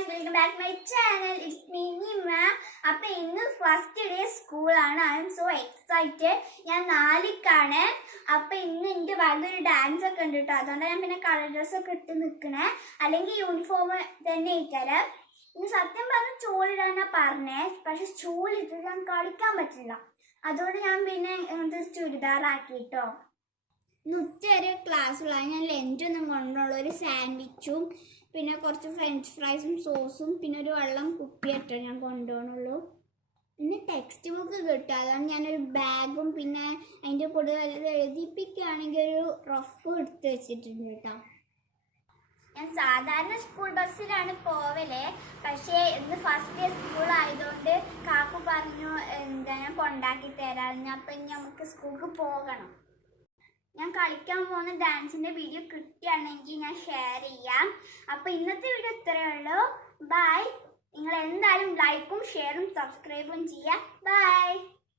guys, welcome back to my channel. It's me Nima. അപ്പോൾ ഇന്ന് first day സ്കൂളാണ്. I M so excited. ഞാൻ 4ക്കാണ്. അപ്പോൾ ഇന്ന് എൻ്റെ വലിയൊരു ഡാൻസ് ഒക്കെ ഉണ്ട് കേട്ടോ. അതുകൊണ്ടാണ് ഞാൻ പിന്നെ കളർ ഡ്രസ്സൊക്കെ ഇട്ട് നിൽക്കണേ. അല്ലെങ്കിൽ യൂണിഫോം തന്നെ ഇരിക്കാറ്. ഇന്ന് സത്യം പറഞ്ഞാൽ ചോളിടാനാ പറഞ്ഞേ. പക്ഷെ ചോളിട്ടിട്ട് ഞാൻ കളിക്കാൻ പറ്റില്ല. അതുകൊണ്ട് ഞാൻ പിന്നെ ഇങ്ങനത്തെ ചുരിദാറാക്കിട്ടോ. ഇന്ന് ഉച്ചവരെ ക്ലാസ്സുള്ള ഞാൻ ലഞ്ചൊന്നും കൊണ്ടുള്ള ഒരു സാൻഡ്വിച്ചും പിന്നെ കുറച്ച് ഫ്രഞ്ച് ഫ്രൈസും സോസും പിന്നെ ഒരു വെള്ളം കുപ്പിയായിട്ടോ ഞാൻ കൊണ്ടുപോകണുള്ളൂ. പിന്നെ ടെക്സ്റ്റ് ബുക്ക് കിട്ടുക, അതാണ് ഞാനൊരു ബാഗും പിന്നെ അതിൻ്റെ കൂടെ എഴുതിപ്പിക്കുകയാണെങ്കിൽ ഒരു റഫ് എടുത്ത് വെച്ചിട്ടുണ്ട് കേട്ടോ. ഞാൻ സാധാരണ സ്കൂൾ ബസ്സിലാണ് പോവല്. പക്ഷേ ഇന്ന് ഫസ്റ്റ് ഡേ സ്കൂൾ ആയതുകൊണ്ട് കാക്കു പറഞ്ഞു ഞാൻ കൊണ്ടാക്കി തരാമെന്ന്. അപ്പം ഇനി നമുക്ക് സ്കൂൾക്ക് പോകണം. ഞാൻ കളിക്കാൻ പോകുന്ന ഡാൻസിൻ്റെ വീഡിയോ കിട്ടുകയാണെങ്കിൽ ഞാൻ ഷെയർ ചെയ്യാം. അപ്പോൾ ഇന്നത്തെ വീഡിയോ ഇത്രയേ ഉള്ളൂ. ബൈ. നിങ്ങൾ എന്തായാലും ലൈക്കും ഷെയറും സബ്സ്ക്രൈബും ചെയ്യുക. ബൈ.